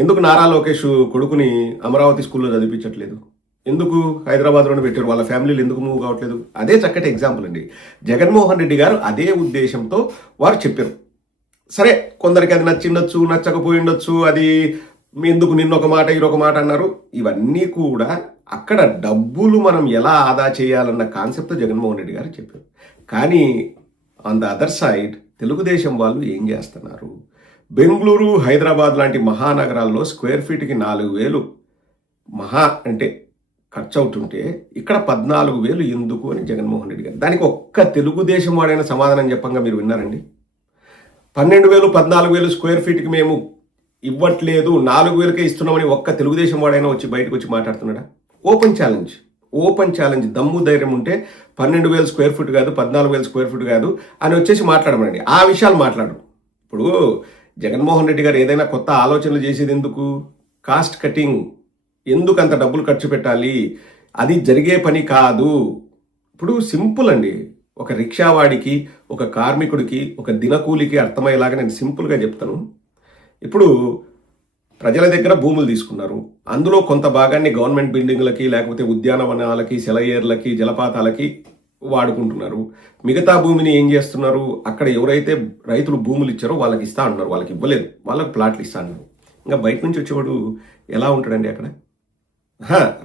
ఎందుకు నారా లోకేష్ కొడుకుని అమరావతి స్కూల్లో చదివించట్లేదు? ఎందుకు హైదరాబాద్లోనే పెట్టారు? వాళ్ళ ఫ్యామిలీలు ఎందుకు మూవ్ కావట్లేదు? అదే చక్కటి ఎగ్జాంపుల్ అండి. జగన్మోహన్ రెడ్డి గారు అదే ఉద్దేశంతో వారు చెప్పారు. సరే, కొందరికి అది నచ్చిండొచ్చు, నచ్చకపోయిండొచ్చు. అది ఎందుకు నిన్నొక మాట ఈరొక మాట అన్నారు. ఇవన్నీ కూడా అక్కడ డబ్బులు మనం ఎలా ఆదా చేయాలన్న కాన్సెప్ట్ జగన్మోహన్ రెడ్డి గారు చెప్పారు. కానీ on the other side Telugu Desam వాళ్ళు ఏం చేస్తున్నారు? బెంగళూరు, హైదరాబాద్ లాంటి మహానగరాల్లో స్క్వేర్ ఫీట్కి 4,000 మహా అంటే ఖర్చు అవుతుంటే ఇక్కడ 14,000 ఎందుకు అని జగన్మోహన్ రెడ్డి గారు, దానికి ఒక్క తెలుగుదేశం వాడైనా సమాధానం చెప్పంగా మీరు విన్నారండి? 12,000, 14,000 స్క్వేర్ ఫీట్కి మేము ఇవ్వట్లేదు, 4,000కే ఇస్తున్నామని ఒక్క తెలుగుదేశం వాడైనా వచ్చి బయటకు వచ్చి మాట్లాడుతున్నాడా? ఓపెన్ ఛాలెంజ్, దమ్ము ధైర్యం ఉంటే 12,000 స్క్వేర్ ఫీట్ కాదు, 14,000 స్క్వేర్ ఫీట్ కాదు అని వచ్చేసి మాట్లాడమనండి. ఆ విషయాలు మాట్లాడు. ఇప్పుడు జగన్మోహన్ రెడ్డి గారు ఏదైనా కొత్త ఆలోచనలు చేసేది ఎందుకు? Cost cutting. ఎందుకు అంత డబ్బులు ఖర్చు పెట్టాలి? అది జరిగే పని కాదు. ఇప్పుడు సింపుల్ అండి. ఒక రిక్షావాడికి, ఒక కార్మికుడికి, ఒక దినకూలికి అర్థమయ్యేలాగా నేను సింపుల్గా చెప్తాను. ఇప్పుడు ప్రజల దగ్గర భూములు తీసుకున్నారు. అందులో కొంత భాగాన్ని గవర్నమెంట్ బిల్డింగ్లకి, లేకపోతే ఉద్యానవనాలకి, సెలయేర్లకి, జలపాతాలకి వాడుకుంటున్నారు. మిగతా భూమిని ఏం చేస్తున్నారు? అక్కడ ఎవరైతే రైతులు భూములు ఇచ్చారో వాళ్ళకి ఇస్తా అంటున్నారు. వాళ్ళకి ఇవ్వలేదు, వాళ్ళకి ప్లాట్లు ఇస్తా అంటున్నారు. ఇంకా బయట నుంచి వచ్చేవాడు ఎలా ఉంటాడండి అక్కడ?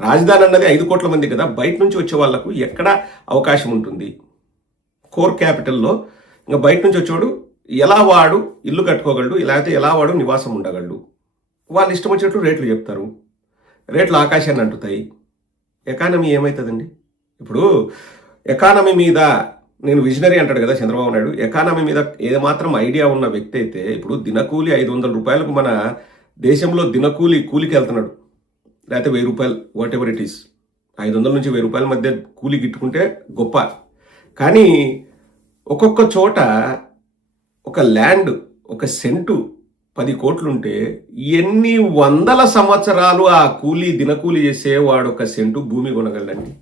రాజధాని అన్నది 5 కోట్ల మంది కదా, బయట నుంచి వచ్చే వాళ్లకు ఎక్కడ అవకాశం ఉంటుంది? కోర్ క్యాపిటల్లో ఇంకా బయట నుంచి వచ్చేవాడు ఎలా వాడు ఇల్లు కట్టుకోగలడు, లేకపోతే ఎలా వాడు నివాసం ఉండగలడు? వాళ్ళు ఇష్టం వచ్చినట్లు రేట్లు చెప్తారు. రేట్లు ఆకాశాన్ని అంటుతాయి. ఎకానమీ ఏమవుతుందండి? ఇప్పుడు ఎకానమీ మీద నేను విజనరీ అంటాడు కదా చంద్రబాబు నాయుడు. ఎకానమీ మీద ఏమాత్రం ఐడియా ఉన్న వ్యక్తి అయితే, ఇప్పుడు దినకూలి 500 రూపాయలకు మన దేశంలో కూలికి వెళ్తున్నాడు, లేకపోతే 1,000 రూపాయలు, వాట్ ఎవర్ ఇట్ ఈస్. 500 నుంచి 1,000 రూపాయల మధ్య కూలి గిట్టుకుంటే గొప్ప. కానీ ఒక్కొక్క చోట ఒక ల్యాండ్, ఒక సెంటు 10 కోట్లుంటే ఎన్ని వందల సంవత్సరాలు ఆ దినకూలి చేసే వాడు ఒక సెంటు భూమి కొనగలండి?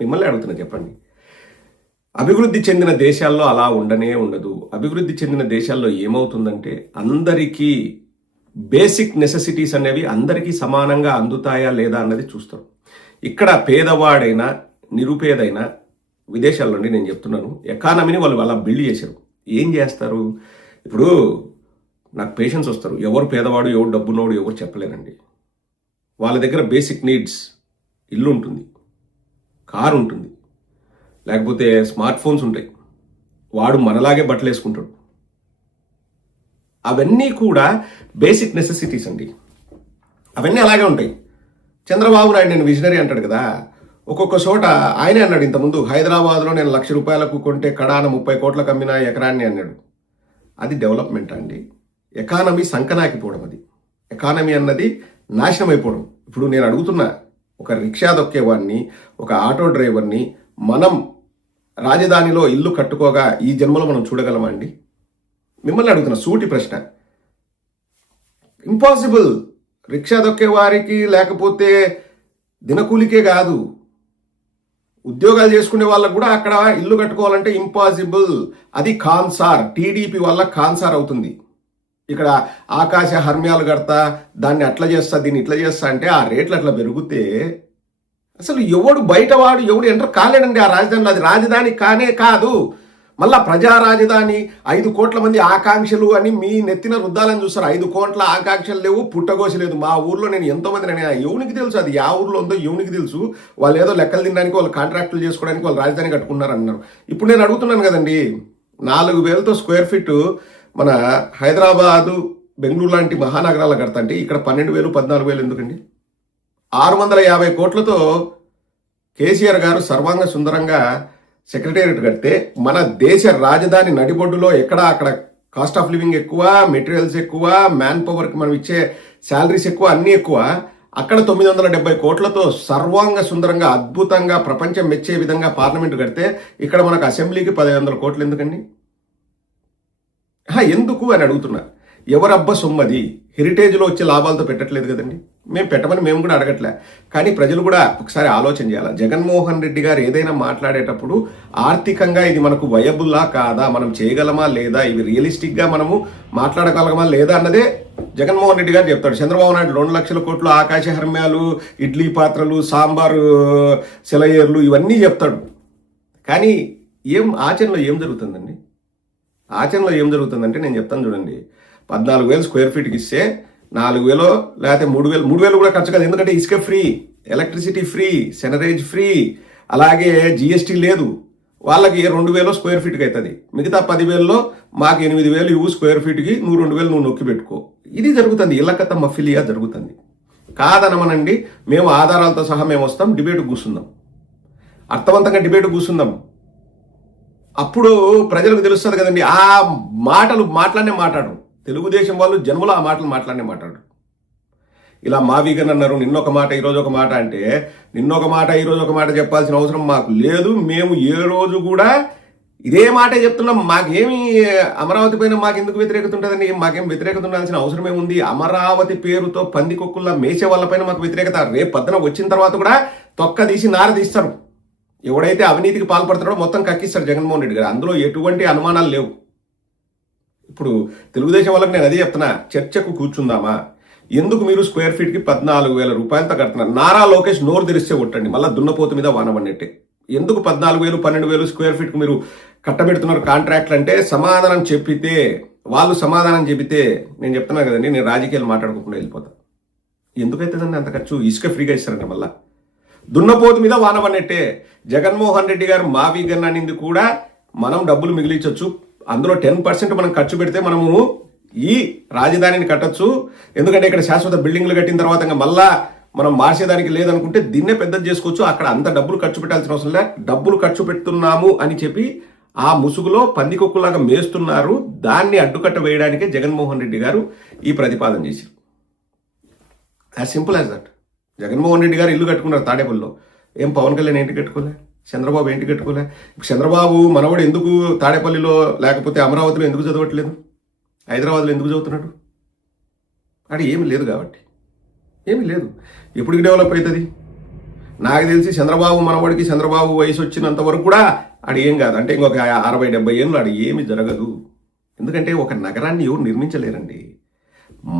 మిమ్మల్ని అడుగుతున్నా, చెప్పండి. అభివృద్ధి చెందిన దేశాల్లో అలా ఉండదు. అభివృద్ధి చెందిన దేశాల్లో ఏమవుతుందంటే అందరికీ బేసిక్ నెసెసిటీస్ అనేవి అందరికీ సమానంగా అందుతాయా లేదా అన్నది చూస్తారు. ఇక్కడ పేదవాడైనా నిరుపేదైనా విదేశాల్లో నేను చెప్తున్నాను, ఎకానమీని వాళ్ళు అలా బిల్డ్ చేశారు. ఏం చేస్తారు? ఇప్పుడు నాకు పేషెంట్స్ వస్తారు, ఎవరు పేదవాడు, ఎవరు డబ్బున్నోడు ఎవరు చెప్పలేనండి. వాళ్ళ దగ్గర బేసిక్ నీడ్స్, ఇల్లు ఉంటుంది, కారు ఉంటుంది, లేకపోతే స్మార్ట్ ఫోన్స్ ఉంటాయి, వాడు మనలాగే బట్టలు వేసుకుంటాడు. అవన్నీ కూడా బేసిక్ నెసెసిటీస్ అండి. అవన్నీ అలాగే ఉంటాయి. చంద్రబాబు నాయుడు నేను విజనరీ అంటాడు కదా, ఒక్కొక్క చోట ఆయనే అన్నాడు ఇంతకుముందు, హైదరాబాద్లో నేను 1,00,000 రూపాయలకు కొంటే కడాన 30 కోట్లకు అమ్మిన ఎకరాన్ని అన్నాడు. అది డెవలప్మెంట్ అండి. ఎకానమీ సంకనాకిపోవడం, అది ఎకానమీ అన్నది నాశనం అయిపోవడం. ఇప్పుడు నేను అడుగుతున్నా, ఒక రిక్షా దొక్కేవాడిని, ఒక ఆటో డ్రైవర్ని మనం రాజధానిలో ఇల్లు కట్టుకోగా ఈ జన్మలో మనం చూడగలమా అండి? మిమ్మల్ని అడుగుతున్నా, సూటి ప్రశ్న. ఇంపాసిబుల్. రిక్షా దొక్కే వారికి, లేకపోతే దినకూలికే కాదు, ఉద్యోగాలు చేసుకునే వాళ్ళకు కూడా అక్కడ ఇల్లు కట్టుకోవాలంటే ఇంపాసిబుల్. అది కాన్సార్, టీడీపీ వల్ల కాన్సార్ అవుతుంది. ఇక్కడ ఆకాశ హర్మ్యాలు కడతా, దాన్ని అట్లా చేస్తా, దీన్ని ఇట్లా చేస్తా అంటే ఆ రేట్లు అట్లా పెరిగితే అసలు ఎవడు బయటవాడు ఎవడు ఎంటర్ కాలేడండి ఆ రాజధానిలో. అది రాజధాని కానే కాదు. మళ్ళా ప్రజా రాజధాని, 5 కోట్ల మంది ఆకాంక్షలు అని మీ నెత్తిన రుద్దాలని చూస్తారు. 5 కోట్ల ఆకాంక్షలు లేవు, పుట్టగోసి లేదు. మా ఊర్లో నేను ఎంతోమంది, నేను ఎవరికి తెలుసు అది యా ఊర్లో ఉందో ఎవరికి తెలుసు. వాళ్ళు ఏదో లెక్కలు తినడానికి, వాళ్ళు కాంట్రాక్టులు చేసుకోవడానికి వాళ్ళు రాజధాని కట్టుకున్నారు అన్నారు. ఇప్పుడు నేను అడుగుతున్నాను కదండి, 4,000తో స్క్వేర్ ఫీట్ మన హైదరాబాదు, బెంగళూరు లాంటి మహానగరాలు కడతా అంటే ఇక్కడ 12,000, 14,000 ఎందుకండి? 650 కోట్లతో కేసీఆర్ గారు సర్వాంగ సుందరంగా సెక్రటేరియట్ కడితే, మన దేశ రాజధాని నడిబొడ్డులో ఎక్కడ అక్కడ కాస్ట్ ఆఫ్ లివింగ్ ఎక్కువ, మెటీరియల్స్ ఎక్కువ, మ్యాన్ పవర్కి మనం ఇచ్చే శాలరీస్ ఎక్కువ, అన్నీ ఎక్కువ. అక్కడ 970 కోట్లతో సర్వాంగ సుందరంగా అద్భుతంగా ప్రపంచం మెచ్చే విధంగా పార్లమెంట్ కడితే ఇక్కడ మనకు అసెంబ్లీకి 1,500 కోట్లు ఎందుకండి? ఎందుకు అని అడుగుతున్నా. ఎవరబ్బ సొమ్మది? హెరిటేజ్లో వచ్చే లాభాలతో పెట్టట్లేదు కదండి. మేము పెట్టమని మేము కూడా అడగట్లే. కానీ ప్రజలు కూడా ఒకసారి ఆలోచన చేయాలి. జగన్మోహన్ రెడ్డి గారు ఏదైనా మాట్లాడేటప్పుడు ఆర్థికంగా ఇది మనకు వయబుల్లా కాదా, మనం చేయగలమా లేదా, ఇవి రియలిస్టిక్గా మనము మాట్లాడగలమా లేదా అన్నదే జగన్మోహన్ రెడ్డి గారు చెప్తాడు. చంద్రబాబు నాయుడు 2 లక్షల కోట్లు, ఆకాశ హర్మ్యాలు, ఇడ్లీ పాత్రలు, సాంబారు సెలయేర్లు ఇవన్నీ చెప్తాడు. కానీ ఆచరణలో ఏం జరుగుతుందండి? ఆచరణలో ఏం జరుగుతుందంటే నేను చెప్తాను చూడండి. 14,000 స్క్వేర్ ఫీట్కి ఇస్తే 4,000 లేకపోతే 3,000 కూడా ఖర్చు కాదు. ఎందుకంటే ఇసుక ఫ్రీ, ఎలక్ట్రిసిటీ ఫ్రీ, సెనరేజ్ ఫ్రీ, అలాగే జిఎస్టీ లేదు. వాళ్ళకి 2,000 స్క్వేర్ ఫీట్కి అవుతుంది. మిగతా 10,000లో మాకు 8,000 ఇవ్వు స్క్వేర్ ఫీట్కి, నువ్వు 2,000 నువ్వు నొక్కి పెట్టుకో. ఇది జరుగుతుంది. ఇళ్ళకత్త మఫిలియా జరుగుతుంది. కాదనమనండి, మేము ఆధారాలతో సహా మేము వస్తాం, డిబేట్ కూర్చుందాం, అర్థవంతంగా డిబేట్ కూర్చుందాం. అప్పుడు ప్రజలకు తెలుస్తుంది కదండి. ఆ మాటలు మాట్లాడు తెలుగుదేశం వాళ్ళు జన్మలో ఆ మాటలు మాట్లాడు. ఇలా మావిగన్ అన్నారు, నిన్నొక మాట ఈరోజు ఒక మాట అంటే, నిన్నొక మాట ఈరోజు ఒక మాట చెప్పాల్సిన అవసరం మాకు లేదు. మేము ఏ రోజు కూడా ఇదే మాటే చెప్తున్నాం. మాకేమి అమరావతి పైన మాకెందుకు వ్యతిరేకత ఉంటుందండి? మాకేం వ్యతిరేకత ఉండాల్సిన అవసరమే ఉంది? అమరావతి పేరుతో పందికొక్కుల్లా మేసే వాళ్ళపైన మాకు వ్యతిరేకత. రేపు పొద్దున వచ్చిన తర్వాత కూడా తొక్క తీసి నార తీస్తారు. ఎవడైతే అవినీతికి పాల్పడుతున్నాడో మొత్తం కక్కిస్తాడు జగన్మోహన్ రెడ్డి గారు. అందులో ఎటువంటి అనుమానాలు లేవు. ఇప్పుడు తెలుగుదేశం వాళ్ళకి నేను అదే చెప్తున్నా, చర్చకు కూర్చుందామా? ఎందుకు మీరు స్క్వేర్ ఫీట్కి 14,000 రూపాయలతో కడుతున్నారు? నారా లోకేష్ నోరు తెరిస్తే కొట్టండి, మళ్ళీ దున్నపోతు మీద వానబడినట్టే. ఎందుకు 14,000 12,000 స్క్వేర్ ఫీట్కి మీరు కట్టబెడుతున్నారు కాంట్రాక్ట్లు అంటే సమాధానం చెప్పితే, వాళ్ళు సమాధానం చెబితే నేను చెప్తున్నా కదండి, నేను రాజకీయాలు మాట్లాడుకోకుండా వెళ్ళిపోతాను. ఎందుకైతుందండి అంత ఖర్చు? ఇసుక ఫ్రీగా ఇస్తారంట. మళ్ళీ దున్నపోతు మీద వానబడినట్టే. జగన్మోహన్ రెడ్డి గారు మావిగన్ అనింది కూడా మనం డబ్బులు మిగిలించవచ్చు. అందులో 10% మనం ఖర్చు పెడితే మనము ఈ రాజధానిని కట్టచ్చు. ఎందుకంటే ఇక్కడ శాశ్వత బిల్డింగ్లు కట్టిన తర్వాత ఇంకా మళ్ళా మనం మార్చేదానికి లేదనుకుంటే దీన్నే పెద్దది చేసుకోవచ్చు. అక్కడ అంత డబ్బులు ఖర్చు పెట్టాల్సిన అవసరం లేదు. డబ్బులు ఖర్చు పెడుతున్నాము అని చెప్పి ఆ ముసుగులో పందికొక్కులాగా మేస్తున్నారు. దాన్ని అడ్డుకట్ట వేయడానికే జగన్మోహన్ రెడ్డి గారు ఈ ప్రతిపాదన చేశారు. As simple as that. Jaganmohan Reddy గారు ఇల్లు కట్టుకున్నారు తాడేపల్లిలో. ఏం పవన్ కళ్యాణ్ ఏంటి కట్టుకోలే? చంద్రబాబు ఏంటి కట్టుకోలే? చంద్రబాబు మనవడు ఎందుకు తాడేపల్లిలో లేకపోతే అమరావతిలో ఎందుకు చదవట్లేదు? హైదరాబాద్లో ఎందుకు చదువుతున్నాడు? అక్కడ ఏమి లేదు కాబట్టి. ఏమీ లేదు. ఎప్పటికి డెవలప్ అవుతుంది? నాకు తెలిసి చంద్రబాబు మనవడికి చంద్రబాబు వయసు వచ్చినంత వరకు కూడా ఆడు ఏం కాదు. అంటే ఇంకొక 60-70 ఏళ్ళు ఆడు ఏమి జరగదు. ఎందుకంటే ఒక నగరాన్ని ఎవరు నిర్మించలేరండి.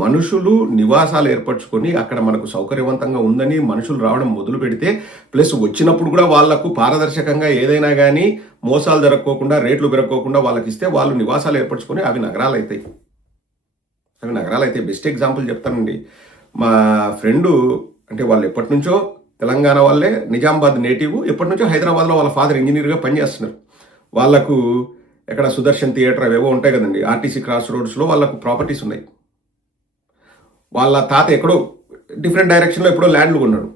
మనుషులు నివాసాలు ఏర్పరచుకొని అక్కడ మనకు సౌకర్యవంతంగా ఉందని మనుషులు రావడం మొదలు పెడితే, ప్లస్ వచ్చినప్పుడు కూడా వాళ్లకు పారదర్శకంగా ఏదైనా కానీ మోసాలు జరగకోకుండా, రేట్లు పెరగకోకుండా వాళ్ళకి ఇస్తే వాళ్ళు నివాసాలు ఏర్పరచుకొని అవి నగరాలు అవుతాయి. బెస్ట్ ఎగ్జాంపుల్ చెప్తానండి. మా ఫ్రెండు, అంటే వాళ్ళు ఎప్పటి నుంచో తెలంగాణ వాళ్ళే, నిజామాబాద్ నేటివ్, ఎప్పటి నుంచో హైదరాబాద్లో వాళ్ళ ఫాదర్ ఇంజనీర్గా పనిచేస్తున్నారు. వాళ్ళకు ఎక్కడ సుదర్శన్ థియేటర్ అవేవో ఉంటాయి కదండి, ఆర్టీసీ క్రాస్ రోడ్స్లో వాళ్ళకు ప్రాపర్టీస్ ఉన్నాయి. వాళ్ళ తాత ఎక్కడో డిఫరెంట్ డైరెక్షన్లో ఎప్పుడో ల్యాండ్లు కొన్నాడు.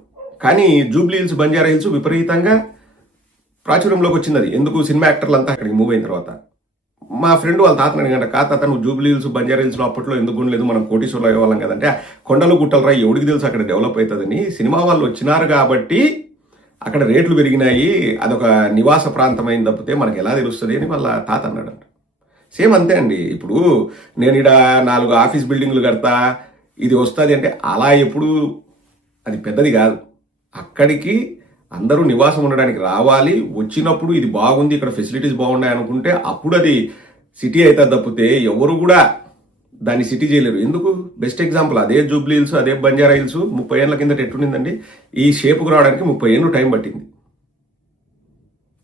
కానీ జూబ్లీ హిల్స్, బంజారా హిల్స్ విపరీతంగా ప్రాచుర్యంలోకి వచ్చింది. అది ఎందుకు? సినిమా యాక్టర్లు అంతా అక్కడికి మూవ్ అయిన తర్వాత. మా ఫ్రెండ్ వాళ్ళ తాతను అడిగాడు, తాత నువ్వు జూబ్లీ హిల్స్, బంజారా హిల్స్లో అప్పట్లో ఎందుకు కొనలేదు? మనం కోటీశ్వర్లు అయ్యేవాళ్ళం కదంటే, కొండలు గుట్టలు రా, ఎవడికి తెలుసు అక్కడ డెవలప్ అవుతుందని. సినిమా వాళ్ళు వచ్చినారు కాబట్టి అక్కడ రేట్లు పెరిగినాయి, అదొక నివాస ప్రాంతమైంది తప్పితే మనకు ఎలా తెలుస్తుంది అని వాళ్ళ తాత అన్నాడంట. సేమ్ అంతే అండి. ఇప్పుడు నేను ఇక్కడ 4 ఆఫీస్ బిల్డింగ్లు కడతా, ఇది వస్తుంది అంటే అలా ఎప్పుడు అది పెద్దది కాదు. అక్కడికి అందరూ నివాసం ఉండడానికి రావాలి. వచ్చినప్పుడు ఇది బాగుంది, ఇక్కడ ఫెసిలిటీస్ బాగున్నాయి అనుకుంటే అప్పుడు అది సిటీ అయితే తప్పితే ఎవరు కూడా దాన్ని సిటీ చేయలేరు. ఎందుకు? బెస్ట్ ఎగ్జాంపుల్ అదే జూబ్లీ హిల్స్, అదే బంజారా హిల్స్ 30 ఏళ్ల కిందట ఎట్టుండిందండి? ఈ షేపుకు రావడానికి 30 ఏళ్ళు టైం పట్టింది.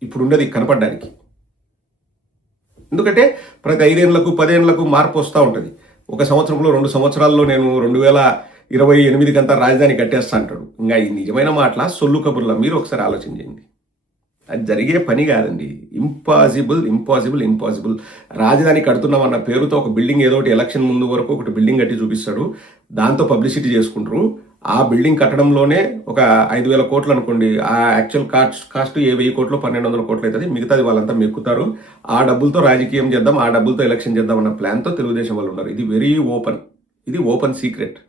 ఇప్పుడు ఉండదు కనపడడానికి. ఎందుకంటే ప్రతి 5 ఏళ్లకు 10 ఏళ్లకు మార్పు వస్తూ ఉంటుంది. ఒక సంవత్సరంలో 2 సంవత్సరాల్లో నేను 2028 అంతా రాజధాని కట్టేస్తా అంటాడు. ఇంకా ఈ నిజమైన మాటల సొల్లు కబుర్లా? మీరు ఒకసారి ఆలోచన చేయండి. అది జరిగే పని కాదండి. ఇంపాసిబుల్. రాజధాని కడుతున్నామన్న పేరుతో ఒక బిల్డింగ్ ఏదో ఒకటి ఎలక్షన్ ముందు వరకు ఒకటి బిల్డింగ్ కట్టి చూపిస్తాడు, దాంతో పబ్లిసిటీ చేసుకుంటారు. ఆ బిల్డింగ్ కట్టడంలోనే ఒక 5,000 కోట్లు అనుకోండి, ఆ యాక్చువల్ కాస్ట్ 1000 కోట్లు 1,200 కోట్లు అవుతుంది. మిగతాది వాళ్ళంతా మెక్కుతారు. ఆ డబ్బులతో రాజకీయం చేద్దాం, ఆ డబ్బులతో ఎలక్షన్ చేద్దాం అన్న ప్లాన్తో తెలుగుదేశం వాళ్ళు ఉన్నారు. ఇది ఓపెన్ సీక్రెట్.